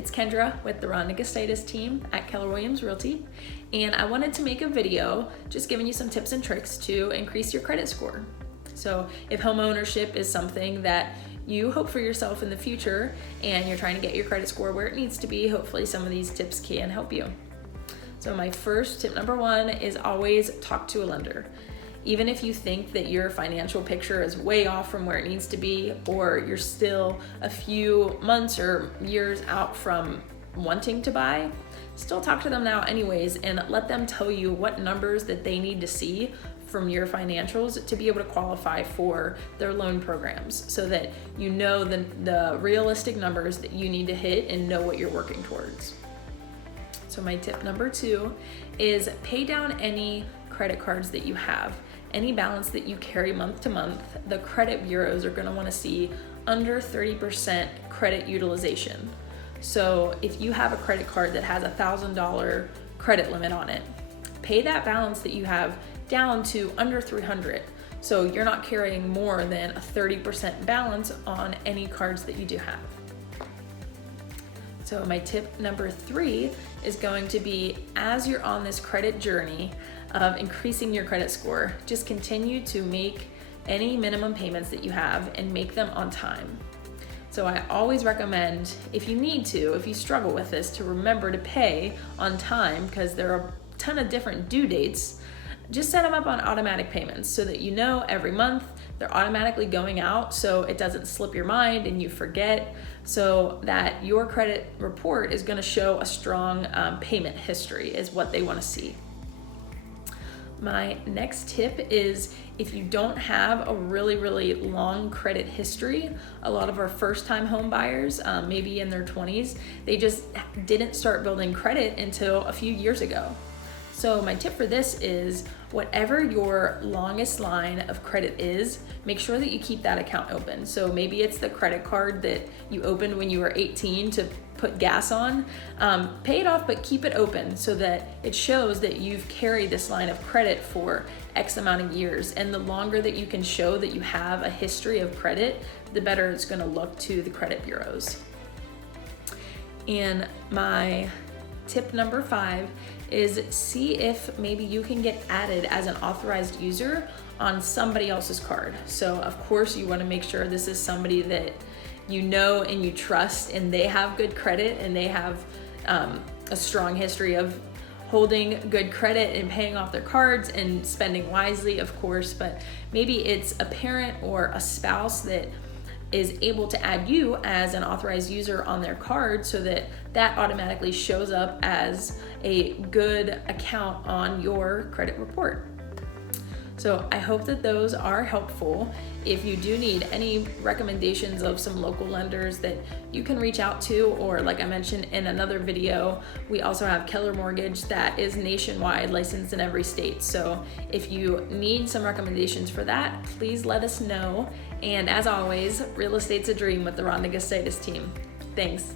it's Kendra with the Rhonda Gustitus Team at Keller Realty, and I wanted to make a video just giving you some tips and tricks to increase your credit score. So if home ownership is something that you hope for yourself in the future and you're trying to get your credit score where it needs to be, hopefully some of these tips can help you. So my first tip number one is always talk to a lender. Even if you think that your financial picture is way off from where it needs to be, or you're still a few months or years out from wanting to buy, still talk to them now anyways and let them tell you what numbers that they need to see from your financials to be able to qualify for their loan programs, so that you know the realistic numbers that you need to hit and know what you're working towards. So my tip number two is pay down any credit cards that you have. Any balance that you carry month to month, the credit bureaus are gonna wanna see under 30% credit utilization. So if you have a credit card that has $1,000 credit limit on it, pay that balance that you have down to under 300. So you're not carrying more than a 30% balance on any cards that you do have. So my tip number three is going to be, as you're on this credit journey of increasing your credit score, just continue to make any minimum payments that you have and make them on time. So I always recommend, if you struggle with this, to remember to pay on time, because there are a ton of different due dates. Just set them up on automatic payments so that you know every month they're automatically going out, so it doesn't slip your mind and you forget, so that your credit report is going to show a strong payment history is what they want to see. My next tip is, if you don't have a really long credit history, a lot of our first-time home buyers, maybe in their 20s, they just didn't start building credit until a few years ago. So my tip for this is, whatever your longest line of credit is, make sure that you keep that account open. So maybe it's the credit card that you opened when you were 18 to put gas on. Pay it off, but keep it open so that it shows that you've carried this line of credit for X amount of years. And the longer that you can show that you have a history of credit, the better it's gonna look to the credit bureaus. And my tip number five is, see if maybe you can get added as an authorized user on somebody else's card. So of course you want to make sure this is somebody that you know and you trust, and they have good credit and they have a strong history of holding good credit and paying off their cards and spending wisely, of course. But maybe it's a parent or a spouse that is able to add you as an authorized user on their card, so that that automatically shows up as a good account on your credit report. So I hope that those are helpful. If you do need any recommendations of some local lenders that you can reach out to, or like I mentioned in another video, we also have Keller Mortgage that is nationwide, licensed in every state. So if you need some recommendations for that, please let us know. And as always, real estate's a dream with the Rhonda Gustitus Team. Thanks.